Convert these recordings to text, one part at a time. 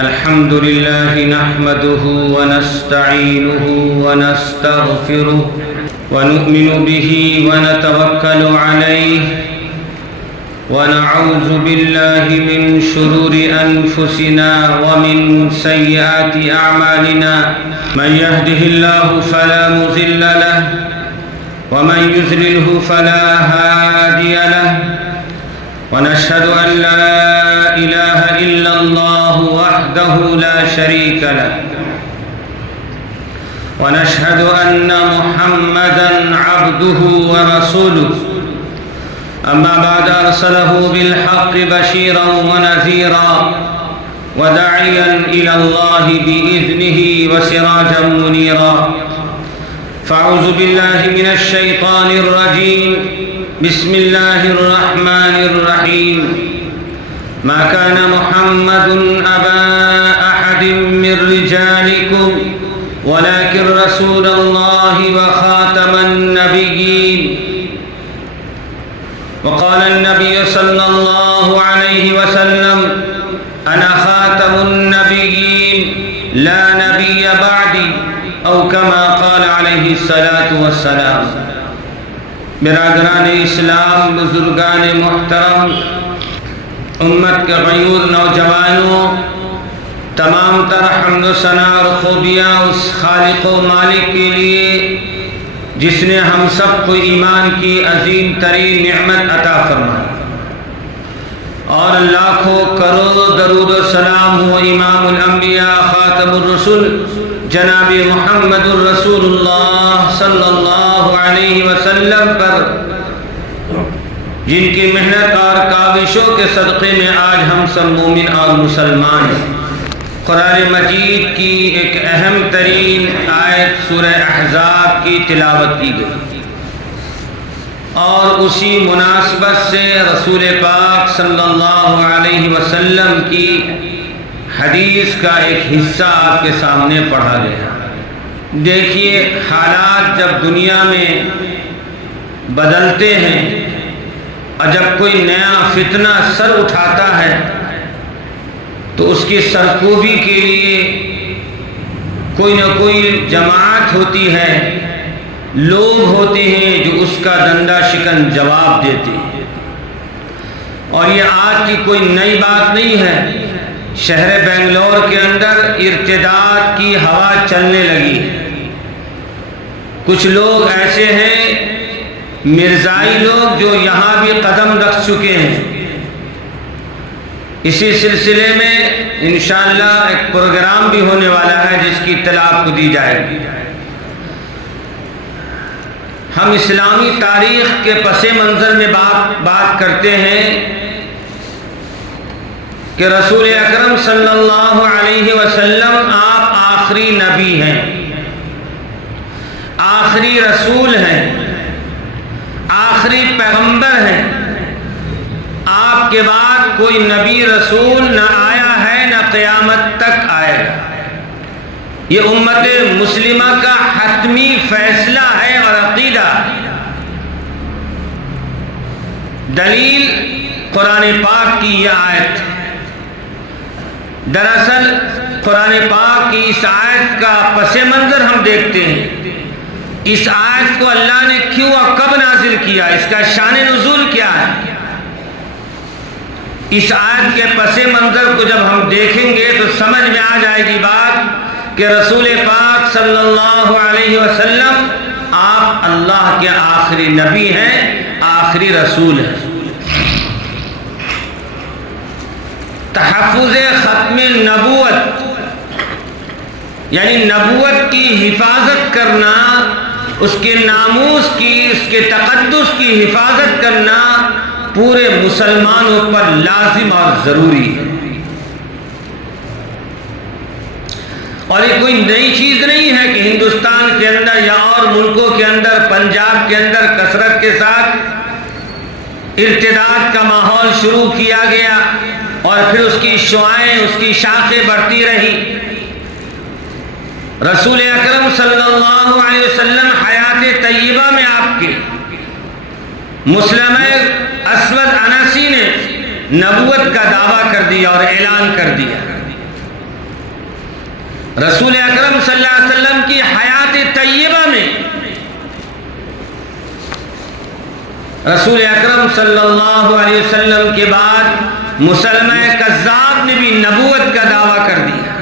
الحمد لله نحمده ونستعينه ونستغفره ونؤمن به ونتوكل عليه ونعوذ بالله من شرور أنفسنا ومن سيئات أعمالنا من يهده الله فلا مضل له ومن يضلله فلا هادي له ونشهد أن لا إله إلا الله وحده لا شريك له ونشهد أن محمدًا عبده ورسوله أما بعد أرسله بالحق بشيرا ونذيرا وداعيا إلى الله بإذنه وسراجا منيرا فأعوذ بالله من الشيطان الرجيم بسم الله الرحمن الرحيم ما كان محمد أبا أحد من رجالكم ولكن رسول الله وخاتم النبيين وقال النبي صلى الله عليه وسلم أنا خاتم النبيين لا نبي بعدي أو كما قال عليه الصلاة والسلام. برادران اسلام، بزرگان محترم، امت کے غیور نوجوانوں، تمام تر حمد و ثنا اور خوبیاں اس خالق و مالک کے لیے جس نے ہم سب کو ایمان کی عظیم ترین نعمت عطا فرمائی، اور لاکھوں کروڑ درود و سلام ہو امام الانبیاء خاتم الرسل جناب محمد الرسول اللہ صلی اللہ علیہ وسلم پر، جن کی محنت اور کاوشوں کے صدقے میں آج ہم سب مومن اور مسلمان ہیں. قرآن مجید کی ایک اہم ترین آیت سورہ احزاب کی تلاوت کی گئی، اور اسی مناسبت سے رسول پاک صلی اللہ علیہ وسلم کی حدیث کا ایک حصہ آپ کے سامنے پڑھا گیا. دیکھیے، حالات جب دنیا میں بدلتے ہیں اور جب کوئی نیا فتنہ سر اٹھاتا ہے تو اس کی سرکوبی کے لیے کوئی نہ کوئی جماعت ہوتی ہے، لوگ ہوتے ہیں جو اس کا دندہ شکن جواب دیتے ہیں. اور یہ آج کی کوئی نئی بات نہیں ہے. شہر بنگلور کے اندر ارتداد کی ہوا چلنے لگی. کچھ لوگ ایسے ہیں مرزائی لوگ جو یہاں بھی قدم رکھ چکے ہیں. اسی سلسلے میں انشاءاللہ ایک پروگرام بھی ہونے والا ہے جس کی اطلاع آپ کو دی جائے گی. ہم اسلامی تاریخ کے پس منظر میں بات کرتے ہیں کہ رسول اکرم صلی اللہ علیہ وسلم آپ آخری نبی ہیں، آخری رسول ہیں، آخری پیغمبر ہیں. آپ کے بعد کوئی نبی رسول نہ آیا ہے نہ قیامت تک آئے گا. یہ امت مسلمہ کا حتمی فیصلہ ہے اور عقیدہ. دلیل قرآن پاک کی یہ آیت. دراصل قرآن پاک کی اس آیت کا پس منظر ہم دیکھتے ہیں. اس آیت کو اللہ نے کیوں اور کب نازل کیا، اس کا شان نزول کیا ہے. اس آیت کے پس منظر کو جب ہم دیکھیں گے تو سمجھ میں آ جائے گی بات کہ رسول پاک صلی اللہ علیہ وسلم آپ اللہ کے آخری نبی ہیں، آخری رسول ہیں. تحفظ ختم نبوت یعنی نبوت کی حفاظت کرنا، اس کے ناموس کی، اس کے تقدس کی حفاظت کرنا پورے مسلمانوں پر لازم اور ضروری ہے. اور یہ کوئی نئی چیز نہیں ہے کہ ہندوستان کے اندر یا اور ملکوں کے اندر، پنجاب کے اندر کثرت کے ساتھ ارتداد کا ماحول شروع کیا گیا اور پھر اس کی شعاعیں، اس کی شاخیں بڑھتی رہی. رسول اکرم صلی اللہ علیہ وسلم حیات طیبہ میں آپ کے مسلمہ اسود انسی نے نبوت کا دعویٰ کر دیا اور اعلان کر دیا. رسول اکرم صلی اللہ علیہ وسلم کی حیات طیبہ میں رسول اکرم صلی اللہ علیہ وسلم کے بعد مسلمہ کذاب نے بھی نبوت کا دعویٰ کر دیا،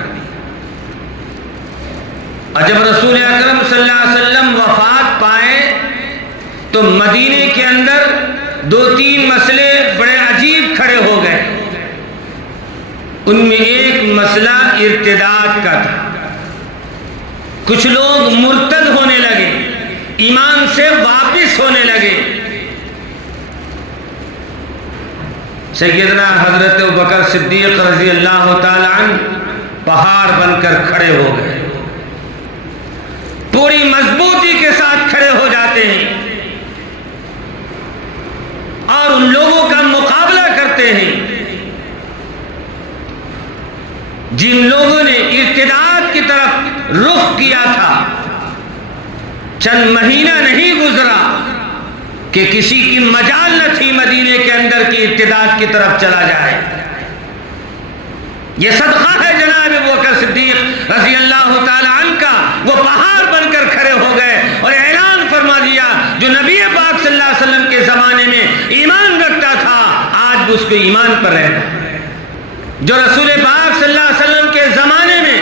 اور جب رسول اکرم صلی اللہ علیہ وسلم وفات پائے تو مدینے کے اندر 2-3 مسئلے بڑے عجیب کھڑے ہو گئے۔ ان میں ایک مسئلہ ارتداد کا تھا، کچھ لوگ مرتد ہونے لگے، ایمان سے واپس ہونے لگے۔ سیدنا حضرت ابوبکر صدیق رضی اللہ تعالی عنہ پہاڑ بن کر کھڑے ہو گئے، پوری مضبوطی کے ساتھ کھڑے ہو جاتے ہیں اور ان لوگوں کا مقابلہ کرتے ہیں جن لوگوں نے ارتداد کی طرف رخ کیا تھا۔ چند مہینہ نہیں گزرا کہ کسی کی مجال نہ تھی مدینے کے اندر کی ارتداد کی طرف چلا جائے۔ یہ صدقہ ہے جناب ابوبکر صدیق رضی اللہ تعالی عنہ کا، وہ پہاڑ بن کر کھڑے ہو گئے اور اعلان فرما دیا، جو نبی پاک صلی اللہ علیہ وسلم کے زمانے میں ایمان رکھتا تھا آج اس کو ایمان پر رہنا، جو رسول پاک صلی اللہ علیہ وسلم کے زمانے میں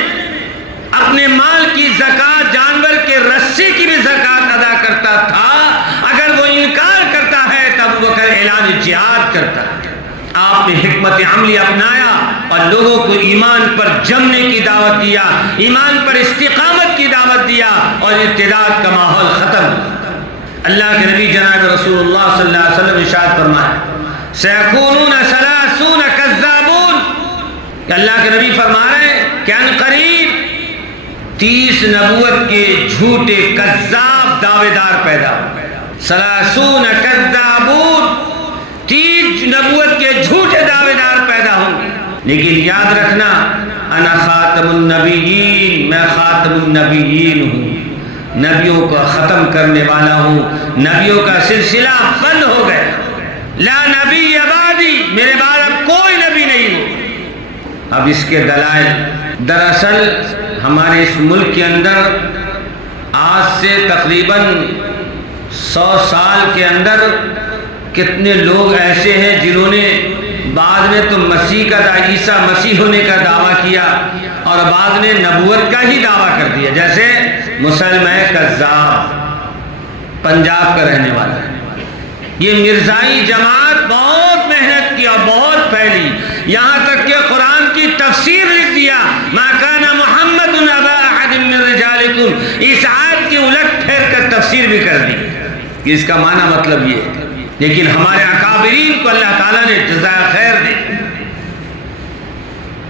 اپنے مال کی زکوٰۃ، جانور کے رسی کی بھی زکوٰۃ ادا کرتا تھا، اگر وہ انکار کرتا ہے تب وہ اعلان جہاد کرتا ہے۔ آپ نے حکمت عملی اپنایا اور لوگوں کو ایمان پر جمنے کی دعوت دیا، ایمان پر استقامت کی دعوت دیا، اور ارتداد کا ماحول ختم۔ اللہ کے نبی جناب رسول اللہ صلی اللہ علیہ وسلم ارشاد فرمایا، سیکونون 30 کذابون، اللہ کے نبی فرما رہے ہیں کہ ان قریب 30 نبوت کے جھوٹے کذاب دعوے دار پیدا ہو گئے۔ 30 کذابون، 30 نبوت کے جھوٹے دعوے دار پیدا ہوں گے، لیکن یاد رکھنا انا خاتم النبیین، میں خاتم النبیین ہوں، نبیوں کو ختم کرنے والا ہوں، نبیوں کا سلسلہ بند ہو گیا۔ لا نبی بعدی، میرے بعد اب کوئی نبی نہیں ہو۔ اب اس کے دلائل، دراصل ہمارے اس ملک کے اندر آج سے تقریباً 100 سال کے اندر کتنے لوگ ایسے ہیں جنہوں نے بعد میں تو مسیح کا عیسیٰ مسیح ہونے کا دعویٰ کیا اور بعد میں نبوت کا ہی دعویٰ کر دیا، جیسے مسلمہ کذاب پنجاب کا رہنے والا ہے۔ یہ مرزائی جماعت بہت محنت کی اور بہت پھیلی، یہاں تک کہ قرآن کی تفسیر لکھ دیا، ما کان محمد ابا احد من رجالکم، اس آیت کی الٹ پھیر کر تفسیر بھی کر دی، اس کا معنی مطلب یہ ہے۔ لیکن ہمارے اکابرین کو اللہ تعالیٰ نے جزائے خیر دی،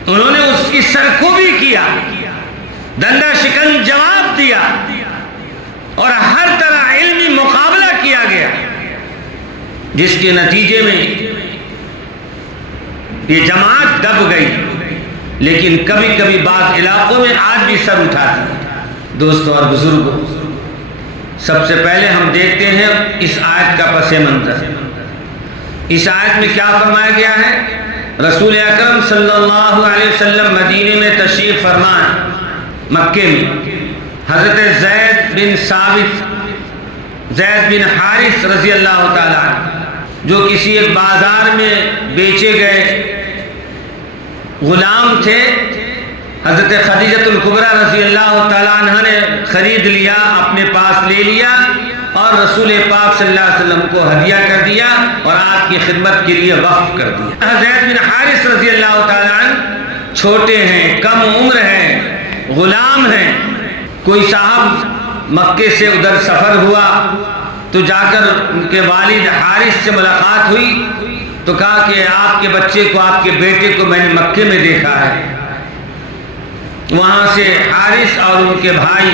انہوں نے اس کی سرکوبی کیا، دندہ شکن جواب دیا، اور ہر طرح علمی مقابلہ کیا گیا، جس کے نتیجے میں یہ جماعت دب گئی، لیکن کبھی کبھی بعض علاقوں میں آج بھی سر اٹھاتی ہے۔ دوستوں اور بزرگوں، سب سے پہلے ہم دیکھتے ہیں اس آیت کا پس منظر۔ اس آیت میں کیا فرمایا گیا ہے؟ رسول اکرم صلی اللہ علیہ وسلم مدینے میں تشریف فرمان، مکے میں حضرت زید بن حارث رضی اللہ تعالیٰ عنہ، جو کسی ایک بازار میں بیچے گئے غلام تھے، حضرت خدیجۃ الکبریٰ رضی اللہ تعالیٰ عنہ نے خرید لیا، اپنے پاس لے لیا اور رسول پاک صلی اللہ علیہ وسلم کو ہدیہ کر دیا اور آپ کی خدمت کے لیے وقف کر دیا۔ زید بن حارث رضی اللہ تعالیٰ عنہ چھوٹے ہیں، کم عمر ہیں، غلام ہیں۔ کوئی صاحب مکے سے ادھر سفر ہوا تو جا کر ان کے والد حارث سے ملاقات ہوئی تو کہا کہ آپ کے بچے کو، آپ کے بیٹے کو میں نے مکے میں دیکھا ہے۔ وہاں سے حارث اور ان کے بھائی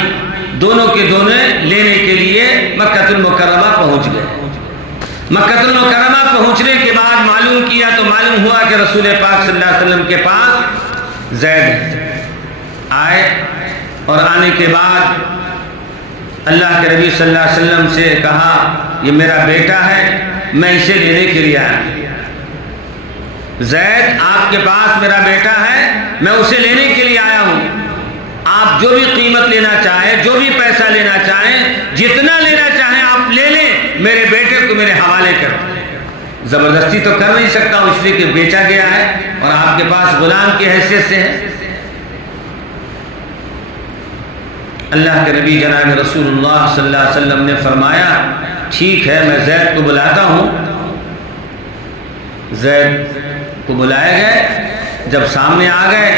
دونوں کے دونوں لینے کے لیے مکہ المکرمہ پہنچ گئے۔ مکہ المکرمہ پہنچنے کے بعد معلوم کیا تو معلوم ہوا کہ رسول پاک صلی اللہ علیہ وسلم کے پاس زید آئے، اور آنے کے بعد اللہ کے نبی صلی اللہ علیہ وسلم سے کہا یہ میرا بیٹا ہے، میں اسے لینے کے لیے آیا۔ زید آپ کے پاس میرا بیٹا ہے، میں اسے لینے کے لیے آیا ہوں۔ جو بھی قیمت لینا چاہے، جو بھی پیسہ لینا چاہیں، جتنا لینا چاہیں آپ لے لیں، میرے بیٹے کو میرے حوالے کر دیں۔ زبردستی تو کر نہیں سکتا ہوں اس لیے کہ بیچا گیا ہے اور آپ کے پاس غلام کی حیثیت سے ہے۔ اللہ کے نبی جناب رسول اللہ صلی اللہ علیہ وسلم نے فرمایا ٹھیک ہے میں زید کو بلاتا ہوں۔ زید کو بلائے گئے، جب سامنے آ گئے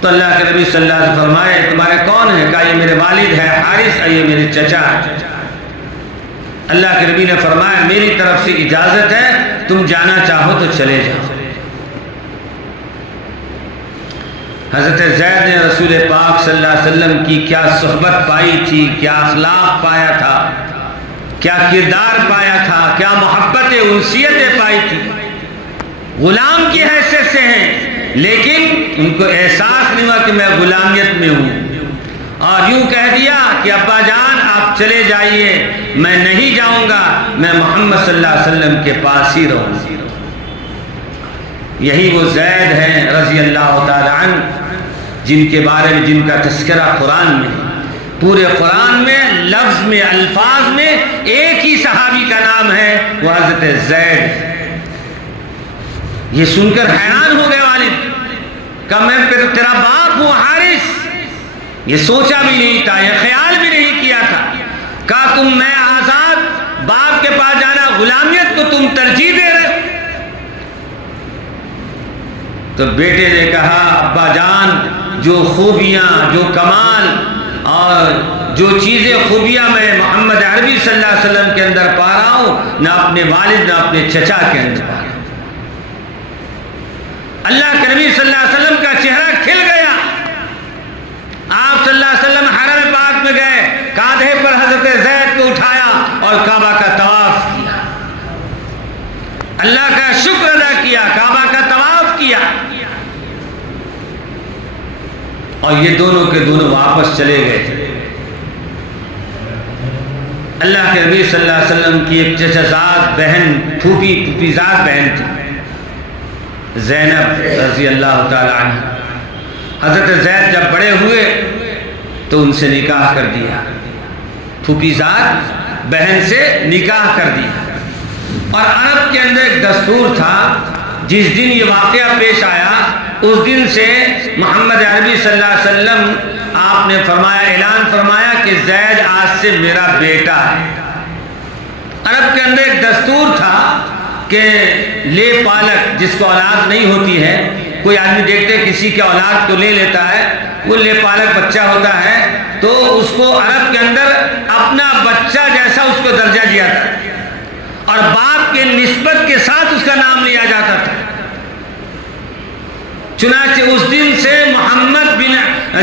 تو اللہ کے نبی صلی اللہ علیہ وسلم فرمائے تمہارے کون ہیں؟ کہا یہ میرے والد ہے حارث، اور یہ میرے چچا ہے۔ اللہ کے نبی نے فرمایا میری طرف سے اجازت ہے، تم جانا چاہو تو چلے جاؤ۔ حضرت زید نے رسول پاک صلی اللہ علیہ وسلم کی کیا صحبت پائی تھی، کیا اخلاق پایا تھا، کیا کردار پایا تھا، کیا محبت انسیتیں پائی تھی۔ غلام کی حیثیت سے ہیں لیکن ان کو احساس نہیں ہوا کہ میں غلامیت میں ہوں، اور یوں کہہ دیا کہ ابا جان آپ چلے جائیے، میں نہیں جاؤں گا، میں محمد صلی اللہ علیہ وسلم کے پاس ہی رہوں گا۔ یہی وہ زید ہیں رضی اللہ تعالی عنہ جن کے بارے میں جن کا تذکرہ قرآن میں، پورے قرآن میں لفظ میں الفاظ میں ایک ہی صحابی کا نام ہے، وہ حضرت زید۔ یہ سن کر حیران ہو گئے والد، کہا میں تیرا باپ ہوں حارث، یہ سوچا بھی نہیں تھا، یہ خیال بھی نہیں کیا تھا۔ کہا تم میں آزاد باپ کے پاس جانا، غلامیت کو تم ترجیح دے رہے۔ تو بیٹے نے کہا ابا جان جو خوبیاں، جو کمال اور جو چیزیں خوبیاں میں محمد عربی صلی اللہ علیہ وسلم کے اندر پا رہا ہوں، نہ اپنے والد نہ اپنے چچا کے اندر پا رہا ہوں۔ اللہ کے نبی صلی اللہ علیہ وسلم کا چہرہ کھل گیا۔ آپ صلی اللہ علیہ وسلم حرم پاک میں گئے، کاندھے پر حضرت زید کو اٹھایا اور کعبہ کا طواف کیا، اللہ کا شکر ادا کیا، کعبہ کا طواف کیا، اور یہ دونوں کے دونوں واپس چلے گئے۔ اللہ کے نبی صلی اللہ علیہ وسلم کی ایک چچا زاد بہن، پھوپھی زاد بہن تھی زینب رضی اللہ تعالی عنہ۔ حضرت زید جب بڑے ہوئے تو ان سے نکاح کر دیا، پھوپھی زاد بہن سے نکاح کر دیا۔ اور عرب کے اندر ایک دستور تھا، جس دن یہ واقعہ پیش آیا اس دن سے محمد عربی صلی اللہ علیہ وسلم آپ نے فرمایا، اعلان فرمایا کہ زید آج سے میرا بیٹا ہے۔ عرب کے اندر ایک دستور تھا کہ لے پالک، جس کو اولاد نہیں ہوتی ہے، کوئی آدمی دیکھتے کسی کے اولاد کو لے لیتا ہے، وہ لے پالک بچہ ہوتا ہے تو اس کو عرب کے اندر اپنا بچہ جیسا اس کو درجہ دیا تھا اور باپ کے نسبت کے ساتھ اس کا نام لیا جاتا تھا۔ چنانچہ اس دن سے محمد بن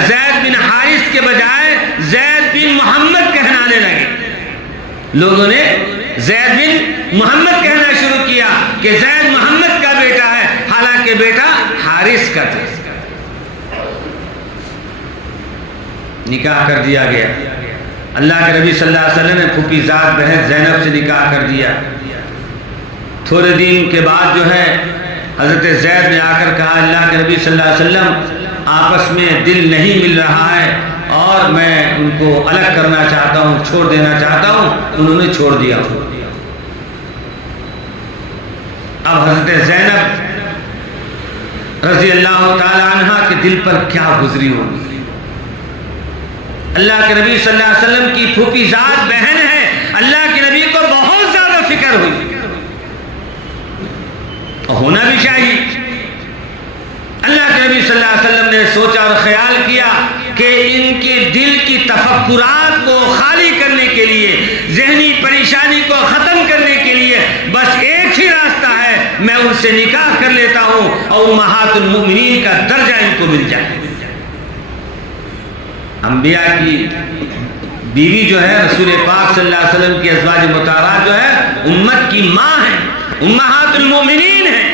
زید بن حارث کے بجائے زید بن محمد کہلانے لگے۔ لوگوں نے زید بن محمد کہنا شروع کیا کہ زید محمد کا بیٹا ہے، حالانکہ بیٹا حارث کا تھا۔ نکاح کر دیا گیا۔ اللہ کے نبی صلی اللہ علیہ وسلم نے پھوپھی زاد بہن زینب سے نکاح کر دیا۔ تھوڑے دن کے بعد جو ہے حضرت زید نے آ کر کہا اللہ کے نبی صلی اللہ علیہ وسلم آپس میں دل نہیں مل رہا ہے اور میں ان کو الگ کرنا چاہتا ہوں، چھوڑ دینا چاہتا ہوں۔ انہوں نے چھوڑ دیا۔ اب حضرت زینب رضی اللہ تعالی عنہ کے دل پر کیا گزری ہوگی۔ اللہ کے نبی صلی اللہ علیہ وسلم کی پھوپھی زاد بہن ہے، اللہ کے نبی کو بہت زیادہ فکر ہوئی، ہونا بھی چاہیے۔ اللہ کے نبی صلی اللہ علیہ وسلم نے سوچا اور خیال کیا کہ ان کے دل کی تفکرات کو خالی کرنے کے لیے، ذہنی پریشانی کو ختم کرنے کے لیے بس ایک ہی راستہ ہے، میں ان سے نکاح کر لیتا ہوں اور امہات المؤمنین کا درجہ ان کو مل جائے۔ انبیاء کی بیوی جو ہے رسول پاک صلی اللہ علیہ وسلم کی ازواج مطہرات جو ہے امت کی ماں ہے، امہات المؤمنین ہیں۔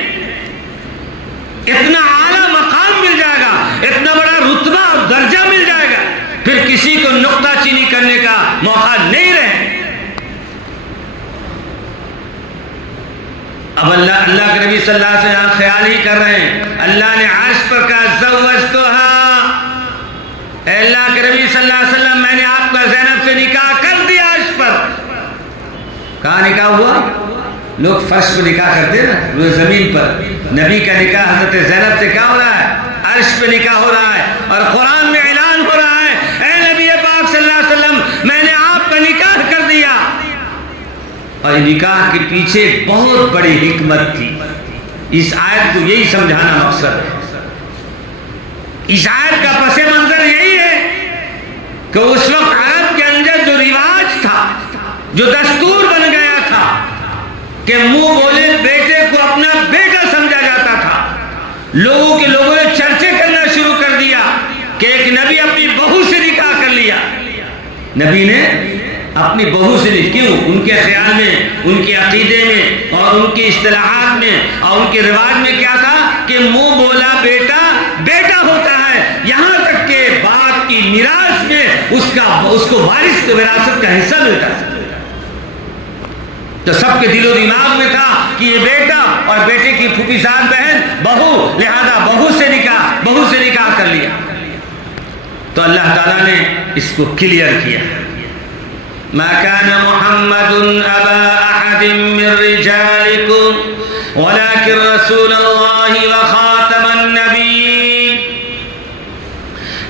اتنا اعلیٰ مقام مل جائے گا، اتنا بڑا رتبہ اور درجہ مل جائے گا، پھر کسی کو نکتہ چینی کرنے کا موقع نہیں رہے۔ اب اللہ کے نبی صلی اللہ علیہ وسلم خیال ہی کر رہے ہیں، اللہ نے عرش پر کہا زوجتها، کہاں نکاح ہوا؟ لوگ فرش پہ نکاح کرتے ہیں نا، روئے زمین پر. نبی کا نکاح حضرت زینب سے کیا ہو رہا ہے؟ عرش پہ نکاح ہو رہا ہے. اور قرآن میں اعلان ہو رہا ہے اے نبی پاک صلی اللہ علیہ وسلم میں نے آپ کا نکاح کر دیا. اور نکاح کے پیچھے بہت بڑی حکمت تھی. اس آیت کو یہی سمجھانا مقصد ہے. اس آیت کا پس منظر یہی ہے کہ اس وقت عرب کے اندر جو رواج تھا، جو دستور بن گیا تھا کہ منہ بولے بیٹے کو اپنا بیٹا سمجھا جاتا تھا، لوگوں نے چرچے کرنا شروع کر دیا کہ ایک نبی اپنی بہو سے نکاح کر لیا. نبی نے اپنی بہو سے نہیں، کیوں؟ ان کے خیال میں، ان کے عقیدے میں اور ان کی اصطلاحات میں اور ان کے رواج میں کیا تھا کہ منہ بولا بیٹا بیٹا ہوتا ہے. یہاں تک کہ باپ کی میراث میں اس کو وارث کو وراثت کا حصہ ملتا ہے. تو سب کے دل و دماغ میں تھا کہ یہ بیٹا اور بیٹے کی پھوپھی صاحب بہن بہو، لہذا بہو سے نکاح کر لیا. تو اللہ تعالیٰ نے اس کو کلیئر کیا. ما كان محمد ابا احد من رجالكم ولكن رسول الله وخاتم النبيين،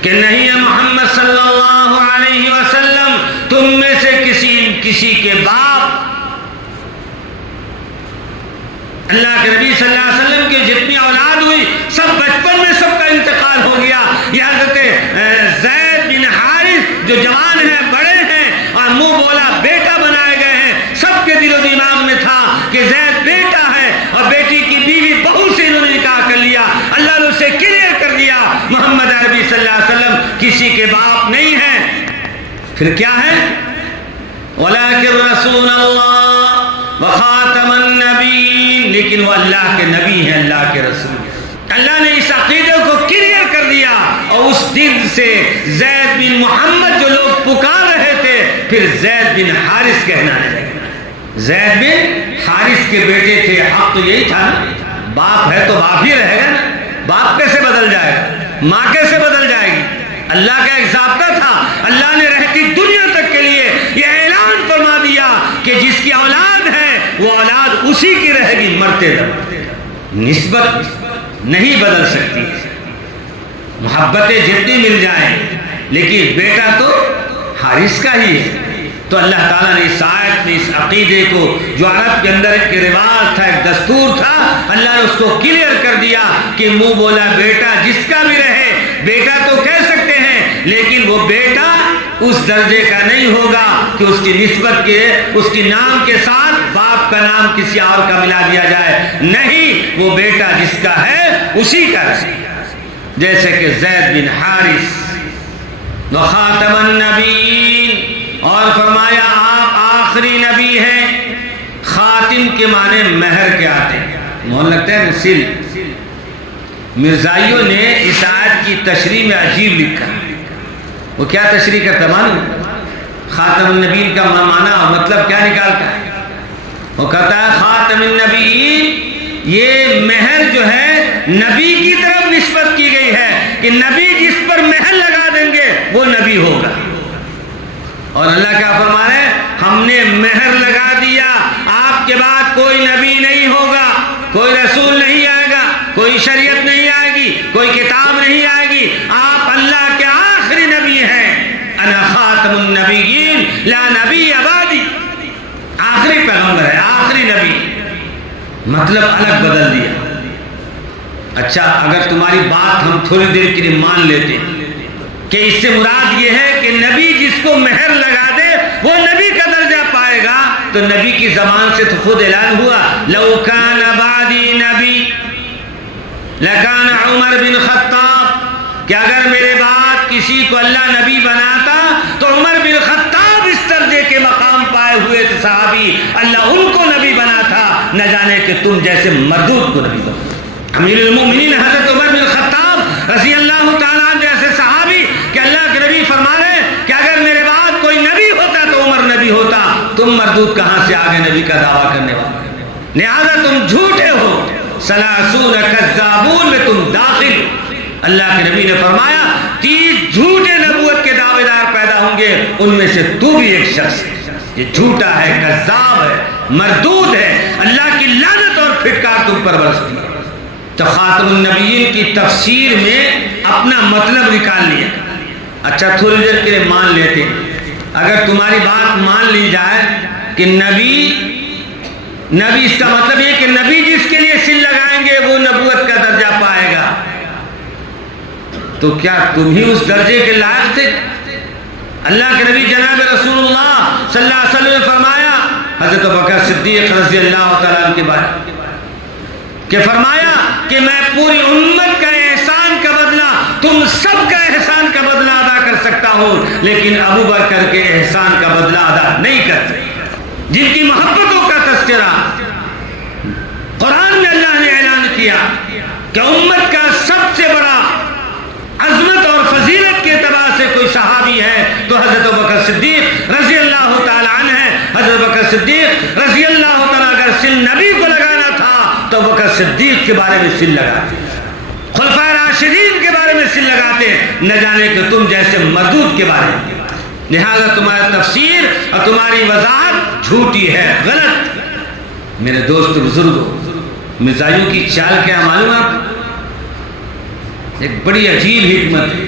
کہ نہیں ہے محمد صلی اللہ علیہ وسلم تم میں سے کسی کے باپ. اللہ کے نبی صلی اللہ علیہ وسلم کی جتنی اولاد ہوئی سب بچپن میں سب کا انتقال ہو گیا. یہ حضرت زید بن حارث جو جوان ہیں، بڑے ہیں اور منہ بولا بیٹا بنائے گئے ہیں، سب کے دل و دماغ میں تھا کہ زید بیٹا ہے اور بیٹی کی بیوی بہو سے انہوں نے نکاح کر لیا. اللہ نے اسے کلیئر کر دیا محمد عربی صلی اللہ علیہ وسلم کسی کے باپ نہیں ہیں. پھر کیا ہے؟ وَلَكِنْ رَسُولَ اللَّهِ وَخَاتَمَ النَّبِيِّينَ، لیکن وہ اللہ کے نبی ہیں، اللہ کے رسول. اللہ نے اس عقیدے کو کلیئر کر دیا اور اس دن سے زید بن محمد جو لوگ پکار رہے تھے پھر زید بن حارث کہنا ہے. زید بن حارث کے بیٹے تھے. حق تو یہی تھا نا، باپ ہے تو باپ ہی رہے گا نا. باپ کیسے بدل جائے گا؟ ماں کیسے بدل جائے گی؟ اللہ کا ایک ضابطہ تھا. اللہ نے رہتی دنیا تک کے لیے یہ اعلان فرما دیا کہ جس کی اولاد ہے وہ اولاد اسی کی رہے گی مرتے دم. نسبت نہیں بدل سکتی، محبتیں جتنی مل جائیں، لیکن بیٹا تو حارث کا ہی ہے. تو اللہ تعالیٰ نے اس آیت میں اس عقیدے کو جو عرب کے اندر ایک رواج تھا، ایک دستور تھا، اللہ نے اس کو کلیئر کر دیا کہ منہ بولا بیٹا جس کا بھی رہے بیٹا تو کہہ سکتے ہیں، لیکن وہ بیٹا اس درجے کا نہیں ہوگا کہ اس کی نسبت کے اس کی نام کے ساتھ باپ کا نام کسی اور کا ملا دیا جائے. نہیں، وہ بیٹا جس کا ہے اسی کا رہے. جیسے کہ زید بن حارث وخاتم النبیین، اور فرمایا آپ آخری نبی ہیں. خاتم کے معنی مہر کے آتے ہیں، مون لگتا ہے سل. مرزائیوں نے اس آیت کی تشریح میں عجیب لکھا. وہ کیا تشریح کرتا معلوم؟ خاتم النبیین کا معنی اور مطلب کیا نکالتا ہے؟ وہ کہتا ہے خاتم النبیین، یہ مہر جو ہے نبی کی طرف نسبت کی گئی ہے کہ نبی جس پر مہر لگا دیں گے وہ نبی ہوگا. اور اللہ کیا فرما رہے ہیں؟ ہم نے مہر لگا دیا، آپ کے بعد کوئی نبی نہیں ہوگا، کوئی رسول نہیں آئے گا، کوئی شریعت نہیں آئے گی، کوئی کتاب نہیں آئے گی. آپ اللہ کے آخری نبی ہیں. انا خاتم النبیین لا نبی بعدی، آخری پیغمبر ہے، آخری نبی. مطلب الگ بدل دیا. اچھا، اگر تمہاری بات ہم تھوڑی دیر کے لیے مان لیتے کہ اس سے مراد یہ ہے کہ نبی جس کو مہر لگا دے وہ نبی کا درجہ پائے گا، تو نبی کی زبان سے تو خود اعلان ہوا لو کان بعدی نبی لکان عمر بن خطاب، کہ اگر میرے بعد کسی کو اللہ نبی بناتا تو عمر بن خطاب اس درجے کے مقام پائے ہوئے تھے صحابی، اللہ ان کو نبی بنا تھا، نہ جانے کہ تم جیسے مردود کو نبی بنا. امیر المؤمنین حضرت عمر بن خطاب رضی اللہ تعالیٰ عنہ جیسے صحابی کہ اللہ کے نبی فرما رہے ہیں کہ اگر میرے بعد کوئی نبی ہوتا تو عمر نبی ہوتا، تم مردود کہاں سے آگے نبی کا دعویٰ کرنے والے، لہذا تم جھوٹے ہو. سلاسون کذابون میں تم داخل. اللہ کے نبی نے فرمایا 30 جھوٹے نبوت کے دعوے دار پیدا ہوں گے، ان میں سے تو بھی ایک شخص ہے. یہ جھوٹا ہے، کذاب ہے، مردود ہے، اللہ کی لعنت اور پھٹکار تم پر برستی ہے۔ تو خاتم النبیین کی تفسیر میں اپنا مطلب نکال لیا۔ اچھا تھوڑی دیر کے لیے مان لیتے، اگر تمہاری بات مان لی جائے کہ نبی اس کا مطلب یہ کہ نبی جس کے لیے سل لگائیں گے وہ نبوت کا درجہ پائے گا، تو کیا تم ہی اس درجے کے لائق تھے؟ اللہ کے نبی جناب رسول اللہ صلی اللہ علیہ وسلم نے فرمایا حضرت ابوبکر صدیق رضی اللہ تعالیٰ عنہ کے بارے کہ فرمایا کہ میں پوری امت کا احسان کا بدلہ، تم سب کا احسان کا بدلہ ادا کر سکتا ہوں، لیکن ابوبکر کے احسان کا بدلہ ادا نہیں کر سکتا۔ جن کی محبتوں کا تذکرہ قرآن میں اللہ نے اعلان کیا کہ امت کا سب سے بڑا عظمت اور فضیلت کے اعتبار سے کوئی صحابی ہے تو حضرت ابوبکر صدیق رضی اللہ تعالیٰ عنہ ہے۔ حضرت ابوبکر صدیق رضی اللہ تعالیٰ اگر سل نبی کو لگانا تھا تو ابوبکر صدیق کے بارے میں سل لگاتے، خلفائے راشدین کے بارے میں سل لگاتے، نہ جانے کہ تم جیسے مردود کے بارے میں۔ لہذا تمہارا تفسیر اور تمہاری وضاحت جھوٹی ہے، غلط۔ میرے دوست بزرگوں، مزاحیوں کی چال کیا معلوم آپ؟ ایک بڑی عجیب حکمت ہے،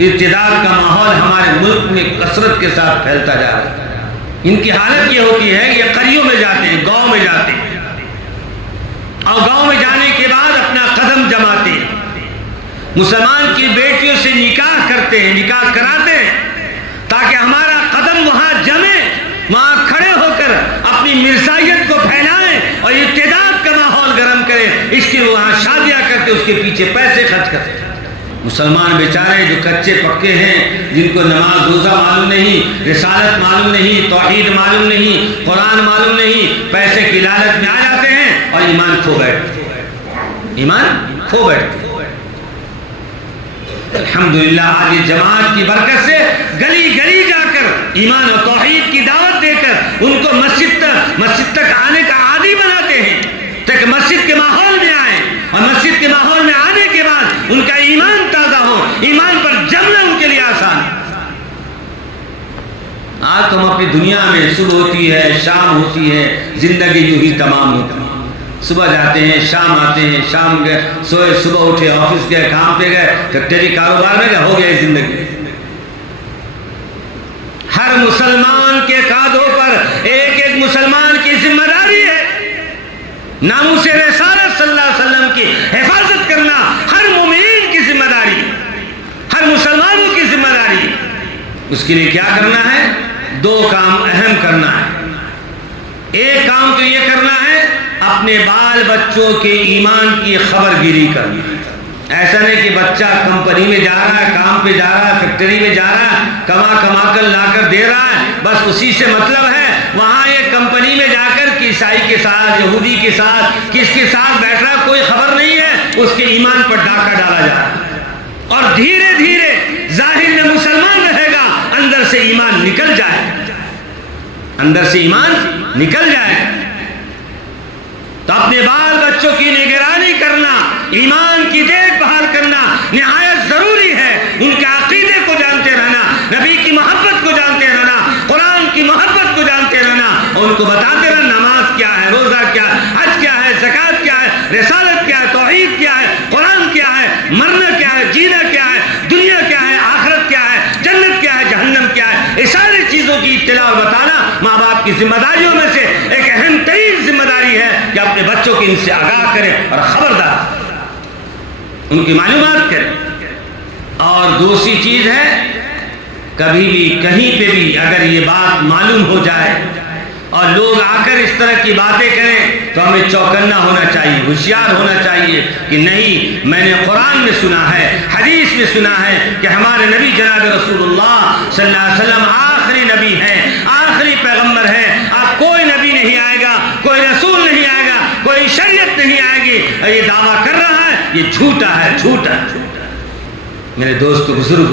ارتداد کا ماحول ہمارے ملک میں کثرت کے ساتھ پھیلتا جا رہا ہے۔ ان کی حالت یہ ہوتی ہے کہ قریوں میں جاتے ہیں، گاؤں میں جاتے ہیں، اور گاؤں میں جانے کے بعد اپنا قدم جماتے ہیں، مسلمان کی بیٹیوں سے نکاح کرتے ہیں، نکاح کراتے ہیں تاکہ ہمارا قدم وہاں جمے، وہاں کھڑے ہو کر اپنی مرزائیت کو پھیلائیں اور ارتداد کا ماحول گرم کریں، اس کے وہاں شادیاں کرتے، اس کے پیچھے پیسے خرچ کرتے۔ مسلمان بیچارے جو کچے پکے ہیں، جن کو نماز روزہ معلوم نہیں، رسالت معلوم نہیں، توحید معلوم نہیں، قرآن معلوم نہیں، پیسے کی لالچ میں آ جاتے ہیں اور ایمان کھو بیٹھتے، ایمان کھو بیٹھتے۔ الحمدللہ آج یہ جماعت کی برکت سے گلی گلی جا کر ایمان اور توحید کی دعوت دے کر ان کو مسجد تک آنے کا عادی بناتے ہیں تاکہ مسجد کے ماحول میں آئیں، اور مسجد کے ماحول میں آنے کے بعد ان کا ایمان تازہ ہو، ایمان پر جمنا ان کے لیے آسان۔ آج تو ہم اپنی دنیا میں صبح ہوتی ہے، شام ہوتی ہے، زندگی یوں ہی تمام ہوتی ہے۔ صبح جاتے ہیں، شام آتے ہیں، شام گئے، سوئے، صبح اٹھے، آفس گئے، کام پہ گئے، فیکٹری کاروبار میں گئے، ہو گئے زندگی۔ ہر مسلمان کے کاندھوں پر ایک ایک مسلمان کی ذمہ داری ہے، ناموس رسالت صلی اللہ علیہ وسلم کی حفاظت کرنا ہر مومن کی ذمہ داری، ہر مسلمانوں کی ذمہ داری۔ اس کے لیے کیا کرنا ہے؟ دو کام اہم کرنا ہے۔ ایک کام تو یہ کرنا ہے اپنے بال بچوں کے ایمان کی خبر گیری کرنی۔ ایسا نہیں کہ بچہ کمپنی میں جا رہا ہے، کام پہ جا رہا ہے، فیکٹری میں جا رہا ہے، کما کر لا کر دے رہا ہے، بس اسی سے مطلب ہے۔ وہاں ایک کمپنی میں جا کر عیسائی کے ساتھ، یہودی کے ساتھ، کس کے ساتھ بیٹھ رہا کوئی خبر نہیں ہے، اس کے ایمان پر ڈاکہ ڈالا جا رہا ہے، اور دھیرے دھیرے ظاہر میں مسلمان رہے گا، اندر سے ایمان نکل جائے، اندر سے ایمان نکل جائے۔ تو اپنے بال بچوں کی نگرانی کرنا، ایمان کی دیکھ بھال کرنا نہایت ضروری ہے۔ ان کے عقیدے کو جانتے رہنا، نبی کی محبت کو جانتے رہنا، قرآن کی محبت کو جانتے رہنا، اور ان کو بتاتے رہنا نماز کیا ہے، روزہ کیا ہے، حج کیا ہے، زکوٰۃ کیا ہے، رسالت کیا ہے، توحید کیا ہے، قرآن کیا ہے، مرنا کیا ہے، جینا کیا ہے، دنیا کیا ہے، آخرت کیا ہے، جنت کیا ہے، جہنم کیا ہے۔ اس ساری چیزوں کی اطلاع بتانا ماں باپ کی ذمہ داریوں میں سے ایک اہم ترین ذمہ داری ہے کہ اپنے بچوں کی ان سے آگاہ کریں اور خبردار ان کی معلومات کریں۔ اور دوسری چیز ہے، کبھی بھی کہیں پہ بھی اگر یہ بات معلوم ہو جائے اور لوگ آ کر اس طرح کی باتیں کریں تو ہمیں چوکنا ہونا چاہیے، ہوشیار ہونا چاہیے کہ نہیں، میں نے قرآن میں سنا ہے، حدیث میں سنا ہے کہ ہمارے نبی جناب رسول اللہ صلی اللہ علیہ وسلم آخری نبی ہے، آخری پیغمبر ہے۔ اب کوئی نبی نہیں آئے گا، کوئی رسول نہیں آئے گا، کوئی شریعت نہیں آئے گی، اور یہ دعویٰ کر رہا ہے، یہ جھوٹا ہے، جھوٹا۔ میرے دوست بزرگ،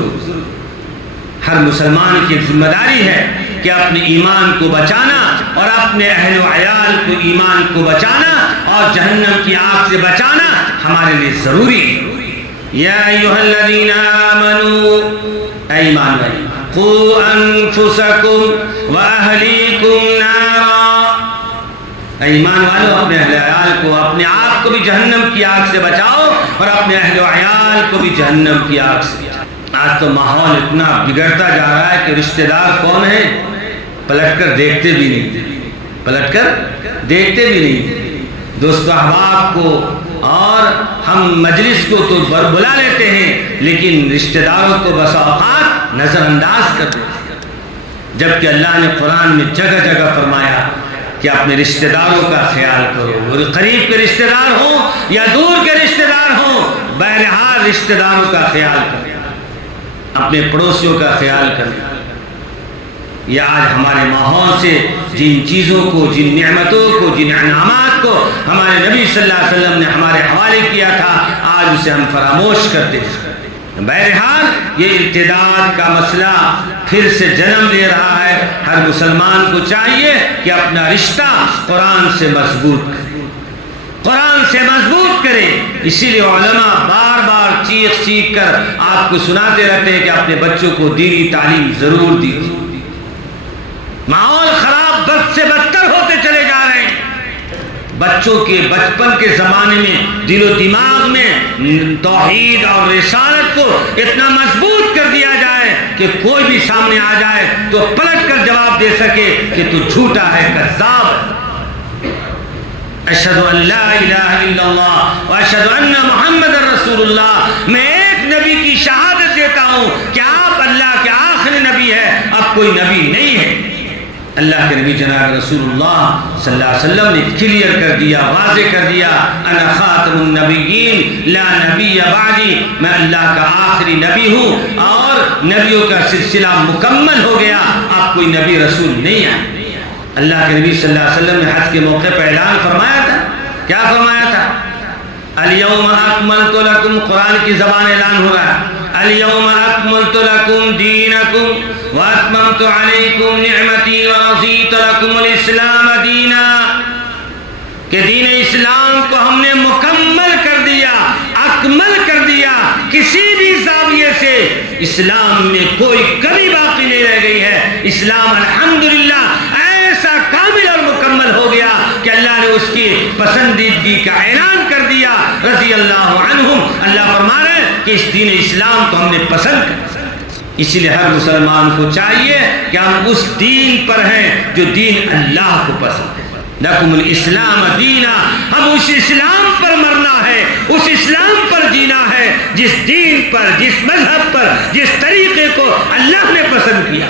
ہر مسلمان کی ذمہ داری ہے کہ اپنے ایمان کو بچانا اور اپنے اہل و عیال کو ایمان کو بچانا اور جہنم کی آگ سے بچانا ہمارے لیے ضروری ہے۔ یا ایھا الذین آمنوا، اے ایمان والے، قوا انفسکم واہلیکم نارا، اے ایمان والو، اپنے اہل عیال کو، اپنے آپ کو بھی جہنم کی آگ سے بچاؤ اور اپنے اہل عیال کو بھی جہنم کی آگ سے بچاؤ۔ آج تو ماحول اتنا بگڑتا جا رہا ہے کہ رشتہ دار کون ہیں پلٹ کر دیکھتے بھی نہیں، پلٹ کر دیکھتے بھی نہیں۔ دوست احباب کو اور ہم مجلس کو تو بلا لیتے ہیں، لیکن رشتہ داروں کو بس اوقات نظر انداز کر دیتے ہیں، جبکہ اللہ نے قرآن میں جگہ جگہ فرمایا کہ اپنے رشتہ داروں کا خیال کرو، اور قریب کے رشتہ دار ہوں یا دور کے رشتہ دار ہوں، بہرحال رشتہ داروں کا خیال کرو، اپنے پڑوسیوں کا خیال کرو۔ یہ آج ہمارے ماحول سے جن چیزوں کو، جن نعمتوں کو، جن انعامات کو ہمارے نبی صلی اللہ علیہ وسلم نے ہمارے حوالے کیا تھا، آج اسے ہم فراموش کرتے ہیں۔ بہرحال یہ ارتداد کا مسئلہ پھر سے جنم لے رہا ہے۔ ہر مسلمان کو چاہیے کہ اپنا رشتہ قرآن سے مضبوط کرے، قرآن سے مضبوط کرے۔ اسی لیے علماء بار بار چیخ چیخ کر آپ کو سناتے رہتے ہیں کہ اپنے بچوں کو دینی تعلیم ضرور دیجیے۔ ماحول خراب بد سے بدتر ہوتے چلے جا رہے ہیں۔ بچوں کے بچپن کے زمانے میں دل و دماغ میں توحید اور رسالت کو اتنا مضبوط کر دیا جائے کہ کوئی بھی سامنے آ جائے تو پلٹ کر جواب دے سکے کہ تو جھوٹا ہے، کذاب ہے۔ اشہد ان لا الہ الا اللہ و اشہد ان محمد رسول اللہ، میں ایک نبی کی شہادت دیتا ہوں کہ آپ اللہ کے آخری نبی ہے، اب کوئی نبی نہیں ہے۔ اللہ کے نبی جناب رسول اللہ صلی اللہ علیہ وسلم نے کلیئر کر دیا، واضح کر دیا، انا خاتم النبیین لا نبی بعدی، میں اللہ کا آخری نبی ہوں اور نبیوں کا سلسلہ مکمل ہو گیا، اب کوئی نبی رسول نہیں ہے۔ اللہ کے نبی صلی اللہ علیہ وسلم نے حج کے موقع پر اعلان فرمایا تھا، کیا فرمایا تھا؟ الیوم اکملت لکم، قرآن کی زبان اعلان ہو رہا ہے، الیوم اکملت لکم دینکم واتممت علیکم نعمتی ورضیت لکم الاسلام دینا، کہ دین اسلام کو ہم نے مکمل کر دیا، اکمل کر دیا، کسی بھی زاویے سے اسلام میں کوئی کمی باقی نہیں رہ گئی ہے۔ اسلام الحمدللہ ایسا کامل اور مکمل ہو گیا کہ اللہ نے اس کی پسندیدگی کا اعلان کر دیا۔ رضی اللہ عنہم، اللہ فرما رہے ہیں کہ اس دین اسلام کو ہم نے پسند کر۔ اسی لیے ہر مسلمان کو چاہیے کہ ہم اس دین پر ہیں جو دین اللہ کو پسند ہے۔ لکم الاسلام دینا، ہم اس اسلام پر مرنا ہے، اس اسلام پر جینا ہے جس دین پر، جس مذہب پر، جس طریقے کو اللہ نے پسند کیا،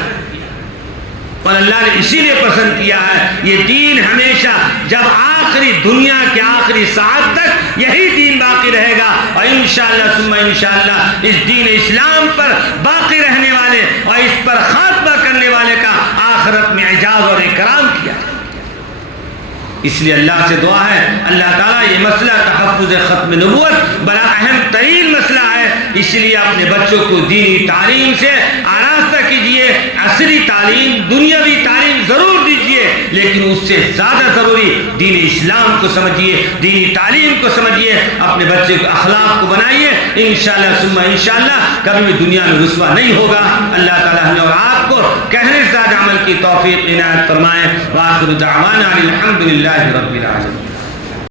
اور اللہ نے اسی لیے پسند کیا ہے۔ یہ دین ہمیشہ جب آخری دنیا کے آخری ساعت تک یہی دین باقی رہے گا، اور انشاءاللہ ثم انشاءاللہ اس دین اسلام پر باقی رہنے والے اور اس پر خاتمہ کرنے والے کا آخرت میں اعزاز اور اکرام کیا۔ اس لیے اللہ سے دعا ہے، اللہ تعالیٰ یہ مسئلہ تحفظ ختم نبوت بڑا اہم ترین مسئلہ ہے، اس لیے اپنے بچوں کو دینی تعلیم سے آراستہ کیجئے۔ عصری تعلیم، دنیاوی تعلیم ضرور دیجئے، لیکن اس سے زیادہ ضروری دین اسلام کو سمجھیے، دینی تعلیم کو سمجھیے، اپنے بچے کو اخلاق کو بنائیے۔ انشاءاللہ ثم انشاءاللہ کبھی بھی دنیا میں رسوا نہیں ہوگا۔ اللہ تعالیٰ ہمیں اور آپ کو کہنے سے زیادہ عمل کی توفیق عنایت فرمائے۔ وآخر دعوانا الحمدللہ رب العالمین۔